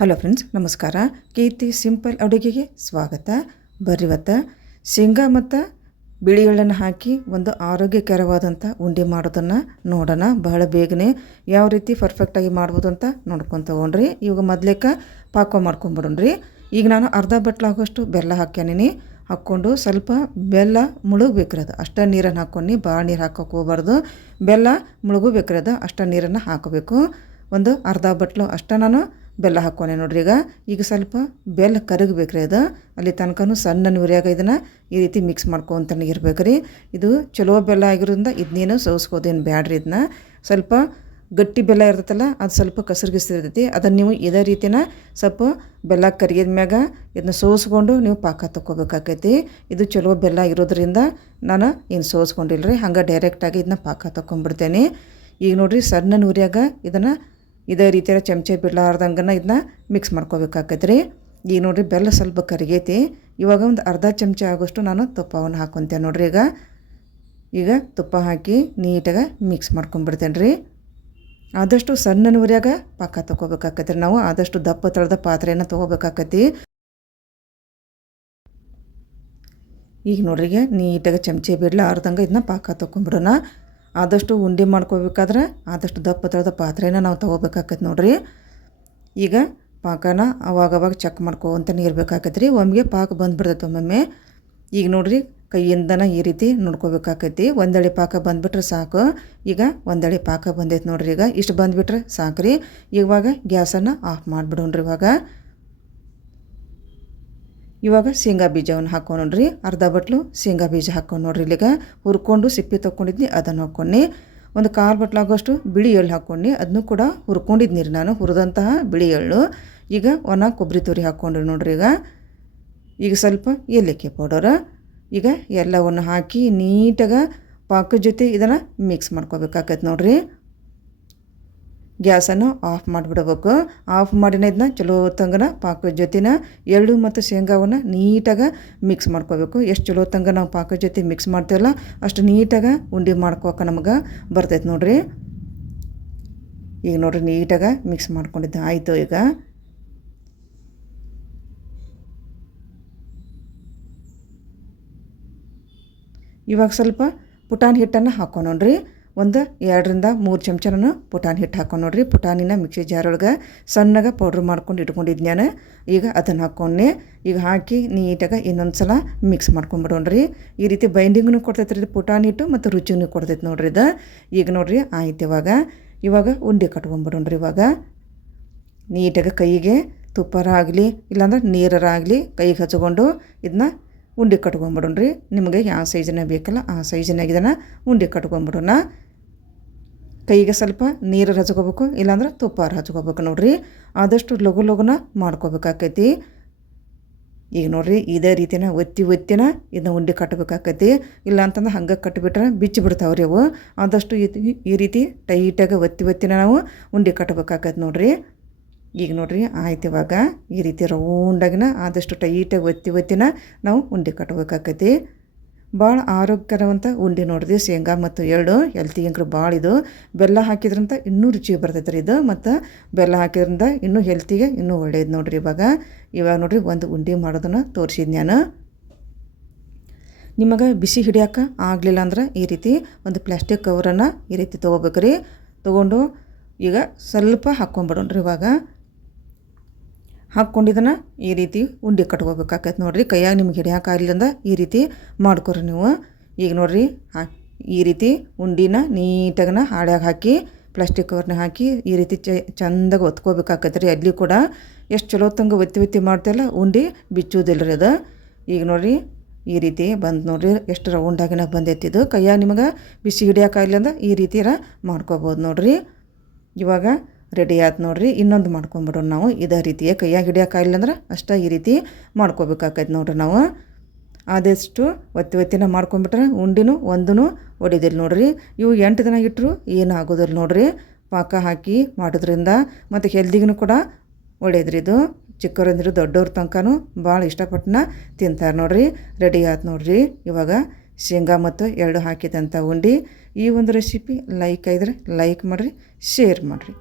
Hello friends, ನಮಸ್ಕಾರ. ಕೀರ್ತಿ simple ಅಡುಗೆಗೆ ಸ್ವಾಗತ. ಬರ್ರಿವತ್ತ ಶೇಂಗಾ ಮತ್ತು ಬಿಳಿ ಎಳ್ಳನ್ನು ಹಾಕಿ ಒಂದು ಆರೋಗ್ಯಕರವಾದಂಥ ಉಂಡೆ ಮಾಡೋದನ್ನು ನೋಡೋಣ. ಬಹಳ ಬೇಗನೆ ಯಾವ ರೀತಿ ಪರ್ಫೆಕ್ಟಾಗಿ ಮಾಡ್ಬೋದು ಅಂತ ನೋಡ್ಕೊಂಡು ತೊಗೊಂಡ್ರಿ. ಇವಾಗ ಮೊದಲೇಕ ಪಾಕ ಮಾಡ್ಕೊಂಬಿಡೋಣ್ರಿ. ಈಗ ನಾನು ಅರ್ಧ ಬಟ್ಲಾಗೋಷ್ಟು ಬೆಲ್ಲ ಹಾಕ್ಯಾನಿ. ಹಾಕ್ಕೊಂಡು ಸ್ವಲ್ಪ ಬೆಲ್ಲ ಮುಳುಗಬೇಕ್ರದ ಅಷ್ಟು ನೀರನ್ನು ಹಾಕ್ಕೊಂಡು ಭಾಳ ನೀರು ಹಾಕೋಕೆ ಹೋಗ್ಬಾರ್ದು. ಬೆಲ್ಲ ಮುಳುಗಬೇಕ್ರದ ಅಷ್ಟು ನೀರನ್ನು ಹಾಕಬೇಕು. ಒಂದು ಅರ್ಧ ಬಟ್ಲು ಅಷ್ಟು ನಾನು ಬೆಲ್ಲ ಹಾಕ್ಕೊಂಡೆ ನೋಡ್ರಿ. ಈಗ ಸ್ವಲ್ಪ ಬೆಲ್ಲ ಕರಗಬೇಕ್ರಿ. ಅದು ಅಲ್ಲಿ ತನಕನೂ ಸಣ್ಣ ಉರಿಯಾಗ ಇದನ್ನು ಈ ರೀತಿ ಮಿಕ್ಸ್ ಮಾಡ್ಕೊತಾನೆ ಇರ್ಬೇಕು ರೀ. ಇದು ಚಲೋ ಬೆಲ್ಲ ಆಗಿರೋದ್ರಿಂದ ಇದನ್ನೇನು ಸೋಸ್ಕೋದೇನು ಬ್ಯಾಡ್ರಿ. ಇದನ್ನ ಸ್ವಲ್ಪ ಗಟ್ಟಿ ಬೆಲ್ಲ ಇರ್ತೈತಲ್ಲ, ಅದು ಸ್ವಲ್ಪ ಕಸರ್ಗಿಸಿರ್ತೈತಿ. ಅದನ್ನು ನೀವು ಇದೇ ರೀತಿನ ಸ್ವಲ್ಪ ಬೆಲ್ಲ ಕರಿಗಿದ ಮ್ಯಾಗ ಇದನ್ನ ಸೋಸ್ಕೊಂಡು ನೀವು ಪಾಕ ತೊಗೋಬೇಕಾಕೈತಿ. ಇದು ಚಲೋ ಬೆಲ್ಲ ಇರೋದ್ರಿಂದ ನಾನು ಏನು ಸೋಸ್ಕೊಂಡಿಲ್ಲ ರೀ, ಹಂಗೆ ಡೈರೆಕ್ಟಾಗಿ ಇದನ್ನ ಪಾಕ ತೊಗೊಂಡ್ಬಿಡ್ತೇನೆ. ಈಗ ನೋಡಿರಿ, ಸಣ್ಣ ಉರಿಯಾಗ ಇದನ್ನು ಇದೇ ರೀತಿಯ ಚಮಚೆ ಬಿಡ್ಲಾರ್ದಂಗೆ ಇದನ್ನ ಮಿಕ್ಸ್ ಮಾಡ್ಕೋಬೇಕಾಕೈತೆ ರೀ. ಈಗ ನೋಡಿರಿ, ಬೆಲ್ಲ ಸ್ವಲ್ಪ ಕರಿಗೈತಿ. ಇವಾಗ ಒಂದು ಅರ್ಧ ಚಮಚ ಆಗೋಷ್ಟು ನಾನು ತುಪ್ಪವನ್ನು ಹಾಕ್ಕೊತೇನೆ ನೋಡ್ರಿ. ಈಗ ತುಪ್ಪ ಹಾಕಿ ನೀಟಾಗಿ ಮಿಕ್ಸ್ ಮಾಡ್ಕೊಂಡ್ಬಿಡ್ತೇನೆ ರೀ. ಆದಷ್ಟು ಸಣ್ಣ ಉರಿಯಾಗ ಪಾಕ ತೊಗೋಬೇಕಾಕೈತೆ ರೀ. ನಾವು ಆದಷ್ಟು ದಪ್ಪ ತಳದ ಪಾತ್ರೆಯನ್ನು ತೊಗೋಬೇಕಾಕೈತಿ. ಈಗ ನೋಡ್ರಿ, ನೀಟಾಗಿ ಚಮಚೆ ಬಿಡ್ಲಾರ್ದಂಗೆ ಇದನ್ನ ಪಾಕ ತೊಗೊಂಡ್ಬಿಡೋಣ. ಆದಷ್ಟು ಉಂಡೆ ಮಾಡ್ಕೋಬೇಕಾದ್ರೆ ಆದಷ್ಟು ದಪ್ಪ ತಳದ ಪಾತ್ರೆನ ನಾವು ತೊಗೋಬೇಕಾಕೈತೆ ನೋಡ್ರಿ. ಈಗ ಪಾಕನ ಅವಾಗವಾಗ ಚೆಕ್ ಮಾಡ್ಕೊತನೇ ಇರಬೇಕಾಕೈತೆ ರೀ. ಒಮ್ಮೆಗೆ ಪಾಕ ಬಂದುಬಿಡ್ತೈತೆ ಒಮ್ಮೊಮ್ಮೆ. ಈಗ ನೋಡ್ರಿ, ಕೈಯಿಂದನ ಈ ರೀತಿ ನೋಡ್ಕೋಬೇಕಾಕೈತಿ. ಒಂದೆಳೆ ಪಾಕ ಬಂದುಬಿಟ್ರೆ ಸಾಕು. ಈಗ ಒಂದೆಳೆ ಪಾಕ ಬಂದೈತೆ ನೋಡ್ರಿ. ಈಗ ಇಷ್ಟು ಬಂದುಬಿಟ್ರೆ ಸಾಕು ರೀ. ಇವಾಗ ಗ್ಯಾಸನ್ನು ಆಫ್ ಮಾಡಿಬಿಡೋಣ್ರಿ. ಇವಾಗ ಶೇಂಗಾ ಬೀಜವನ್ನು ಹಾಕ್ಕೊಂಡು ನೋಡ್ರಿ. ಅರ್ಧ ಬಟ್ಲು ಶೇಂಗಾ ಬೀಜ ಹಾಕ್ಕೊಂಡು ನೋಡ್ರಿ. ಇಲ್ಲಿಗ ಹುರ್ಕೊಂಡು ಸಿಪ್ಪೆ ತೊಗೊಂಡಿದ್ನಿ, ಅದನ್ನು ಹಾಕ್ಕೊಂಡು ಒಂದು 1/4 ಬಟ್ಲಾಗೋಷ್ಟು ಬಿಳಿ ಎಳ್ಳು ಹಾಕ್ಕೊಂಡು ಅದನ್ನು ಕೂಡ ಹುರ್ಕೊಂಡಿದ್ನಿ ರೀ ನಾನು, ಹುರಿದಂತಹ ಬಿಳಿ ಎಳ್ಳು. ಈಗ ಒಣ ಕೊಬ್ಬರಿ ತುರಿ ಹಾಕ್ಕೊಂಡ್ರಿ ನೋಡ್ರಿ. ಈಗ ಸ್ವಲ್ಪ ಏಲಕ್ಕಿ ಪೌಡರ್. ಈಗ ಎಲ್ಲವನ್ನು ಹಾಕಿ ನೀಟಾಗಿ ಪಾಕದ ಜೊತೆ ಇದನ್ನು ಮಿಕ್ಸ್ ಮಾಡ್ಕೋಬೇಕಾಕೈತೆ ನೋಡ್ರಿ. ಗ್ಯಾಸನ್ನು ಆಫ್ ಮಾಡಿಬಿಡ್ಬೇಕು. ಆಫ್ ಮಾಡಿನ ಇದನ್ನ ಚಲೋ ತಂಗನ ಪಾಕದ ಜೊತೆನ ಎಳ್ಳು ಮತ್ತು ಶೇಂಗಾವನ್ನು ನೀಟಾಗಿ ಮಿಕ್ಸ್ ಮಾಡ್ಕೋಬೇಕು. ಎಷ್ಟು ಚಲೋ ತಂಗ ನಾವು ಪಾಕದ ಜೊತೆ ಮಿಕ್ಸ್ ಮಾಡ್ತೀವಲ್ಲ ಅಷ್ಟು ನೀಟಾಗಿ ಉಂಡೆ ಮಾಡ್ಕೋಕೆ ನಮಗೆ ಬರ್ತೈತೆ ನೋಡ್ರಿ. ಈಗ ನೋಡ್ರಿ, ನೀಟಾಗಿ ಮಿಕ್ಸ್ ಮಾಡ್ಕೊಂಡಿದ್ದೆ ಆಯಿತು. ಇವಾಗ ಸ್ವಲ್ಪ ಪುಟಾಣಿ ಹಿಟ್ಟನ್ನು ಹಾಕ್ಕೊಂಡ್ರಿ. ಒಂದು 2-3 ಚಮಚ ನಾನು ಪುಟಾಣಿ ಹಿಟ್ಟು ಹಾಕ್ಕೊಂಡು ನೋಡ್ರಿ. ಪುಟಾಣಿನ ಮಿಕ್ಸಿ ಜಾರೊಳಗೆ ಸಣ್ಣಗೆ ಪೌಡ್ರ್ ಮಾಡ್ಕೊಂಡು ಇಟ್ಕೊಂಡಿದ್ದು ನಾನು. ಈಗ ಅದನ್ನು ಹಾಕ್ಕೊಂಡೆ. ಈಗ ಹಾಕಿ ನೀಟಾಗಿ ಇನ್ನೊಂದು ಸಲ ಮಿಕ್ಸ್ ಮಾಡ್ಕೊಂಬಿಡೋಣ್ರಿ. ಈ ರೀತಿ ಬೈಂಡಿಂಗ್ನು ಕೊಡ್ತೈತೆ ರೀ ಪುಟಾಣಿ ಹಿಟ್ಟು, ಮತ್ತು ರುಚಿನೂ ಕೊಡ್ತೈತೆ ನೋಡ್ರಿ ಇದು. ಈಗ ನೋಡ್ರಿ ಆಯ್ತು. ಇವಾಗ ಉಂಡೆ ಕಟ್ಕೊಂಬಿಡೋಣ್ರಿ. ನೀಟಾಗಿ ಕೈಗೆ ತುಪ್ಪರ ಆಗಲಿ ಇಲ್ಲಾಂದ್ರೆ ನೀರರ ಆಗಲಿ ಕೈಗೆ ಹಚ್ಕೊಂಡು ಇದನ್ನ ಉಂಡೆ ಕಟ್ಕೊಂಬಿಡೋಣ್ರಿ. ನಿಮಗೆ ಯಾವ ಸೈಜನ್ನ ಬೇಕಲ್ಲ ಆ ಸೈಜಿನಾಗ ಇದನ್ನು ಉಂಡೆ ಕಟ್ಕೊಂಬಿಡೋಣ. ಕೈಗೆ ಸ್ವಲ್ಪ ನೀರು ಹಚ್ಕೋಬೇಕು, ಇಲ್ಲಾಂದ್ರೆ ತುಪ್ಪಾರ ಹಚ್ಕೋಬೇಕು ನೋಡ್ರಿ. ಆದಷ್ಟು ಲಘುನ ಮಾಡ್ಕೋಬೇಕಾಕೈತಿ. ಈಗ ನೋಡ್ರಿ, ಇದೇ ರೀತಿನ ಒತ್ತಿನ ಇದನ್ನ ಉಂಡೆ ಕಟ್ಟಬೇಕಾಕೈತಿ. ಇಲ್ಲ ಅಂತಂದ್ರೆ ಹಂಗೆ ಕಟ್ಟಿಬಿಟ್ರೆ ಬಿಚ್ಚಿ ಬಿಡ್ತಾವ್ರಿ ಅವು. ಆದಷ್ಟು ಈ ರೀತಿ ಟೈಟಾಗಿ ಒತ್ತಿನ ನಾವು ಉಂಡೆ ಕಟ್ಟಬೇಕಾಕೈತಿ ನೋಡ್ರಿ. ಈಗ ನೋಡ್ರಿ ಆಯ್ತು. ಈ ರೀತಿ ರೌಂಡಾಗಿನ ಆದಷ್ಟು ಟೈಟಾಗಿ ಒತ್ತಿನ ನಾವು ಉಂಡೆ ಕಟ್ಟಬೇಕಾಕೈತಿ. ಭಾಳ ಆರೋಗ್ಯಕರವಂಥ ಉಂಡೆ ನೋಡ್ರಿ. ಶೇಂಗಾ ಮತ್ತು ಎಳ್ಳು ಹೆಲ್ತಿಗಂಕ್ರು ಭಾಳ ಇದು. ಬೆಲ್ಲ ಹಾಕಿದ್ರಂತ ಇನ್ನೂ ರುಚಿ ಬರ್ತೈತೆ ರೀ ಇದು. ಮತ್ತು ಬೆಲ್ಲ ಹಾಕಿದ್ರಿಂದ ಇನ್ನೂ ಹೆಲ್ತಿಗೆ ಇನ್ನೂ ಒಳ್ಳೇದು ನೋಡ್ರಿ. ಇವಾಗ ನೋಡ್ರಿ, ಒಂದು ಉಂಡೆ ಮಾಡೋದನ್ನು ತೋರಿಸಿದ್ ನಾನು. ನಿಮಗೆ ಬಿಸಿ ಹಿಡಿಯೋಕೆ ಆಗಲಿಲ್ಲ ಅಂದ್ರೆ ಈ ರೀತಿ ಒಂದು ಪ್ಲಾಸ್ಟಿಕ್ ಕವರನ್ನು ಈ ರೀತಿ ತೊಗೋಬೇಕು ರೀ. ತೊಗೊಂಡು ಈಗ ಸ್ವಲ್ಪ ಹಾಕ್ಕೊಂಬಿಡೋಣ್ರಿ. ಹಾಕ್ಕೊಂಡಿದ್ದನ್ನು ಈ ರೀತಿ ಉಂಡೆ ಕಟ್ಕೋಬೇಕಾಕೈತೆ ನೋಡ್ರಿ. ಕೈಯಾಗ ನಿಮ್ಗೆ ಹಿಡಿಯೋಕ್ಕಾಗಲಿಲ್ಲ ಈ ರೀತಿ ಮಾಡ್ಕೊರಿ ನೀವು. ಈಗ ನೋಡ್ರಿ, ಈ ರೀತಿ ಉಂಡಿನ ನೀಟಾಗನ ಹಾಳ್ಯಾಗ ಹಾಕಿ ಪ್ಲಾಸ್ಟಿಕ್ ಕವರ್ನ ಹಾಕಿ ಈ ರೀತಿ ಚಂದಾಗಿ ಒತ್ಕೋಬೇಕಾಕೈತೆ ರೀ. ಅಲ್ಲಿ ಕೂಡ ಎಷ್ಟು ಚಲೋ ತಂಗ ಒತ್ತಿ ಮಾಡ್ತಿಲ್ಲ ಉಂಡೆ ಬಿಚ್ಚೋದಿಲ್ಲ ರೀ ಅದು. ಈಗ ನೋಡ್ರಿ, ಈ ರೀತಿ ಬಂದು ನೋಡ್ರಿ, ಎಷ್ಟು ರೌಂಡಾಗಿನ ಬಂದೈತಿದು. ಕೈಯಾಗ ನಿಮಗೆ ಬಿಸಿ ಹಿಡಿಯೋಕ್ಕಾಗಲಿಲ್ಲ ಈ ರೀತಿಯಾರ ಮಾಡ್ಕೋಬೋದು ನೋಡ್ರಿ. ಇವಾಗ ರೆಡಿ ಆಯ್ತು ನೋಡ್ರಿ. ಇನ್ನೊಂದು ಮಾಡ್ಕೊಂಬಿಡೋಣ ನಾವು. ಇದೇ ರೀತಿಯೇ ಕೈಯಾಗ ಹಿಡಿಯೋಕ್ಕಾಗಿಲ್ಲ ಅಂದ್ರೆ ಅಷ್ಟೇ ಈ ರೀತಿ ಮಾಡ್ಕೋಬೇಕಾಕೈತೆ ನೋಡ್ರಿ ನಾವು. ಆದಷ್ಟು ಒತ್ತಿನ ಮಾಡ್ಕೊಂಬಿಟ್ರೆ ಉಂಡಿನೂ ಒಂದೂ ಒಡಿದಿಲ್ಲ ನೋಡ್ರಿ. ಇವು 8 ದಿನ ಇಟ್ಟರು ಏನು ಆಗೋದಿಲ್ಲ ನೋಡ್ರಿ. ಪಾಕ ಹಾಕಿ ಮಾಡೋದ್ರಿಂದ ಮತ್ತು ಹೆಲ್ದಿಗೂ ಕೂಡ ಒಳ್ಳೇದ್ರಿ ಇದು. ಚಿಕ್ಕವರಂದ್ರು ದೊಡ್ಡವ್ರ ತನಕನೂ ಭಾಳ ಇಷ್ಟಪಟ್ಟನ ತಿಂತಾರೆ ನೋಡ್ರಿ. ರೆಡಿ ಆಯ್ತು ನೋಡ್ರಿ. ಇವಾಗ ಶೇಂಗಾ ಮತ್ತು ಎಳ್ಳು ಹಾಕಿದಂಥ ಉಂಡೆ. ಈ ಒಂದು ರೆಸಿಪಿ ಲೈಕ್ ಆಗಿದ್ರೆ ಲೈಕ್ ಮಾಡಿರಿ, ಶೇರ್ ಮಾಡಿರಿ.